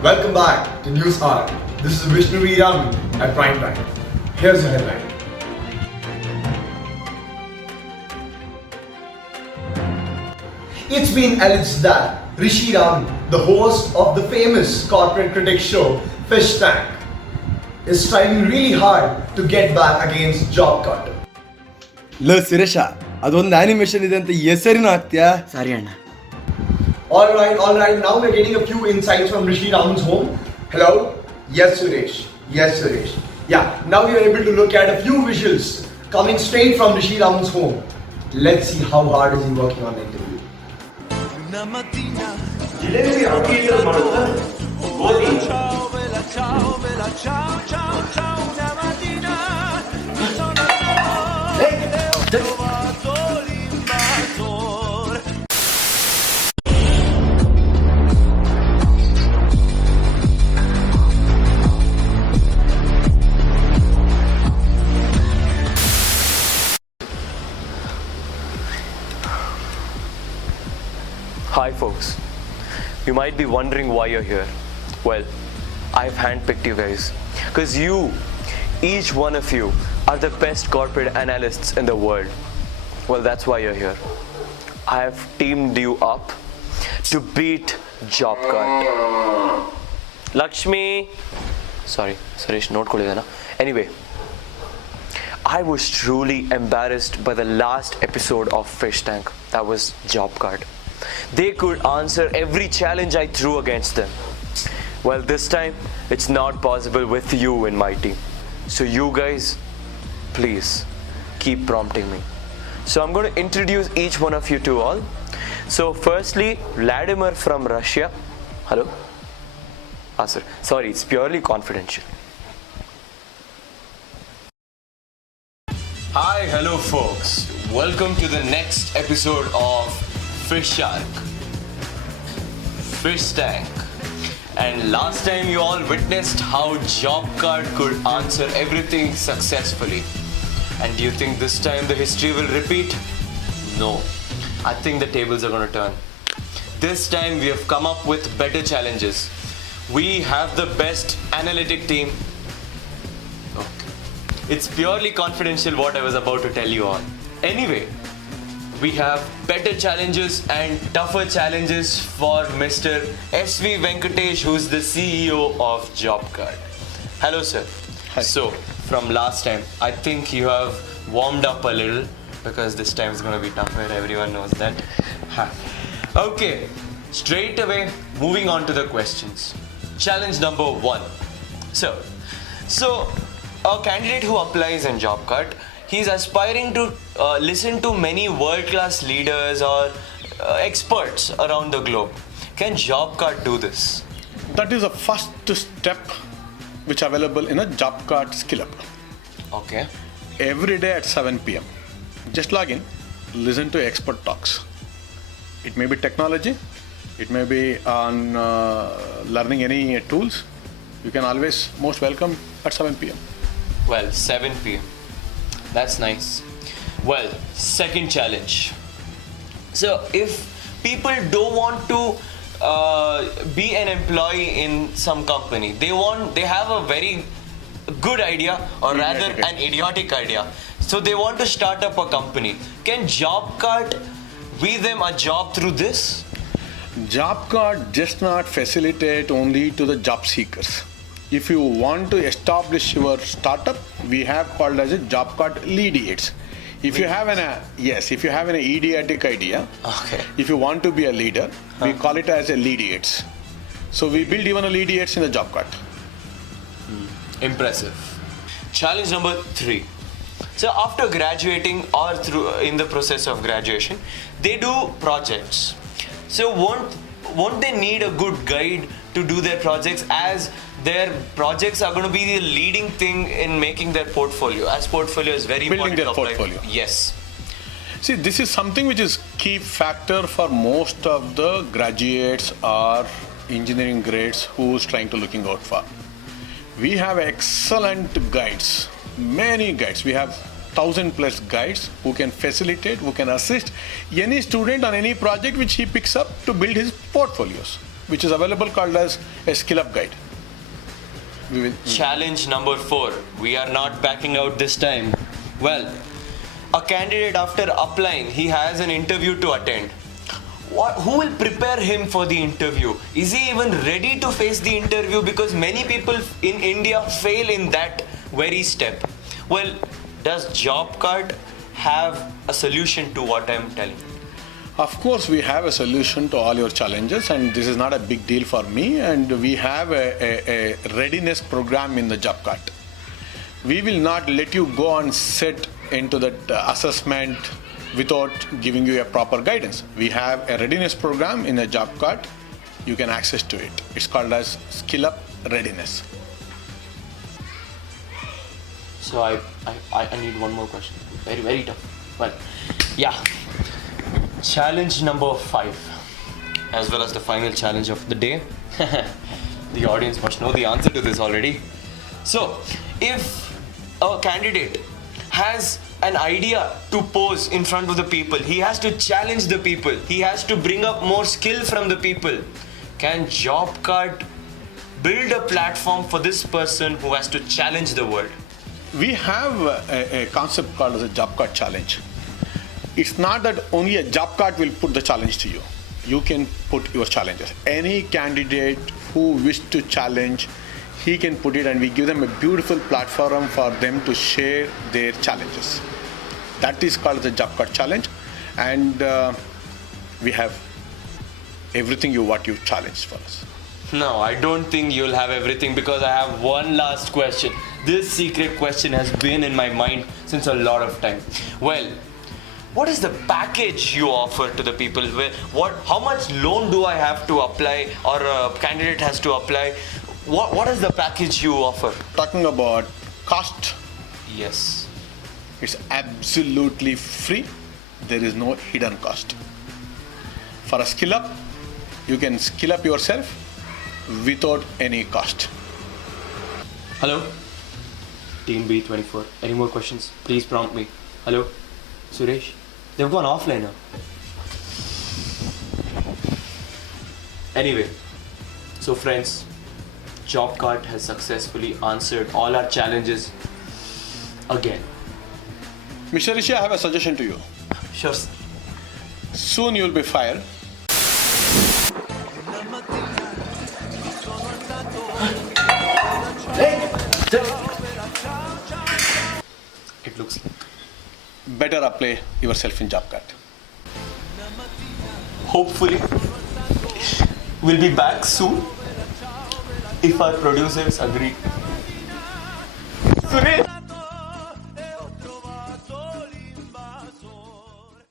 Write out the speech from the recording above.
Welcome back to News Hour. This is Vishnu Raman at Prime Time. Here's the headline. It's been alleged that Rishi Raman, the host of the famous corporate critics show Fish Tank, is striving really hard to get back against Job Carter. Lo Suresh, ಅದೊಂದು animation ಇದೆ ಅಂತ ಹೆಸರಿನ ಹಾಕ್ತೀಯಾ? Sorry ಅಣ್ಣ. Alright. Now we're getting a few insights from Rishi Raman's home. Hello? Yes, Suresh. Yeah, now we are able to look at a few visuals coming straight from Rishi Raman's home. Let's see how hard is he working on the interview. Hi folks, you might be wondering why you're here. Well, I've handpicked you guys because you, each one of you, are the best corporate analysts in the world. Well, that's why you're here. I have teamed you up to beat JobCart. Lakshmi, sorry, Suresh, note kodidana. Anyway, I was truly embarrassed by the last episode of Fish Tank. That was JobCart. They could answer every challenge I threw against them. Well, this time, it's not possible with you in my team. So you guys, please, keep prompting me. So I'm going to introduce each one of you to all. So firstly, Vladimir from Russia. Hello? Sir. Sorry, it's purely confidential. Hi, hello folks. Welcome to the next episode of Fish Shark, Fish Tank. And last time you all witnessed how JobCart could answer everything successfully. And do you think this time the history will repeat? No. I think the tables are going to turn. This time we have come up with better challenges. We have the best analytic team. Okay. It's purely confidential what I was about to tell you all. Anyway, we have better challenges and tougher challenges for Mr. S.V. Venkatesh, who's the CEO of JobCart. Hello, sir. Hi. So, from last time, I think you have warmed up a little because this time is going to be tougher. Everyone knows that. Okay, straight away, moving on to the questions. Challenge number 1. So a candidate who applies in JobCart, he's aspiring to listen to many world-class leaders or experts around the globe. Can JobCart do this? That is the first step which available in a JobCart skill up. Okay. Every day at 7 p.m. Just log in, listen to expert talks. It may be technology, it may be on learning any tools. You can always most welcome at 7 p.m. Well, 7 p.m. That's nice. Well, second challenge. So if people don't want to be an employee in some company, they have a very good idea, or rather an idiotic idea. So they want to start up a company. Can JobCart be them a job through this? JobCart just not facilitate only to the job seekers. If you want to establish your startup, we have called as a JobCart Leadiates. If you have an idiotic idea, Okay. if you want to be a leader, we call it as a Leadiates. So we build even a Leadiates in the JobCart. Impressive. Challenge number 3. So after graduating or in the process of graduation, they do projects. So won't they need a good guide to do their projects, as their projects are going to be the leading thing in making their portfolio, as portfolio is very Building important. their portfolio. Yes. See, this is something which is key factor for most of the graduates or engineering grades who's trying to looking out for. We have excellent guides, many guides. We have 1,000+ guides who can facilitate, who can assist any student on any project which he picks up to build his portfolios. which is available called as a skill up guide. We will, Challenge number 4. We are not backing out this time. Well, a candidate after applying, he has an interview to attend. Who will prepare him for the interview? Is he even ready to face the interview? Because many people in India fail in that very step. Well, does JobCard have a solution to what I'm telling? Of course, we have a solution to all your challenges, and this is not a big deal for me. And we have a readiness program in the job cart. We will not let you go and sit into that assessment without giving you a proper guidance. We have a readiness program in the job cart. You can access to it. It's called as Skill Up Readiness. So I need one more question. Very, very tough. Well, yeah. Challenge number 5, as well as the final challenge of the day. The audience must know the answer to this already. So, if a candidate has an idea to pose in front of the people, he has to challenge the people, he has to bring up more skill from the people. Can JobCard build a platform for this person who has to challenge the world? We have a concept called as a job card challenge. It's not that only a job card will put the challenge to you. You can put your challenges. Any candidate who wish to challenge, he can put it, and we give them a beautiful platform for them to share their challenges. That is called the job card challenge, and we have everything what you challenged for us. No, I don't think you'll have everything, because I have one last question. This secret question has been in my mind since a lot of time. Well, what is the package you offer to the people? How much loan do I have to apply, or a candidate has to apply? What is the package you offer? Talking about cost, Yes. it's absolutely free. There is no hidden cost. For a skill up, you can skill up yourself without any cost. Hello? Team B24. Any more questions? Please prompt me. Hello? Suresh? They've gone offline now. Anyway, so friends, JobCard has successfully answered all our challenges again. Mr. Rishi, I have a suggestion to you. Sure, sir. Soon you'll be fired. It looks like. Better apply yourself in job card. Hopefully, we'll be back soon if our producers agree. Suresh!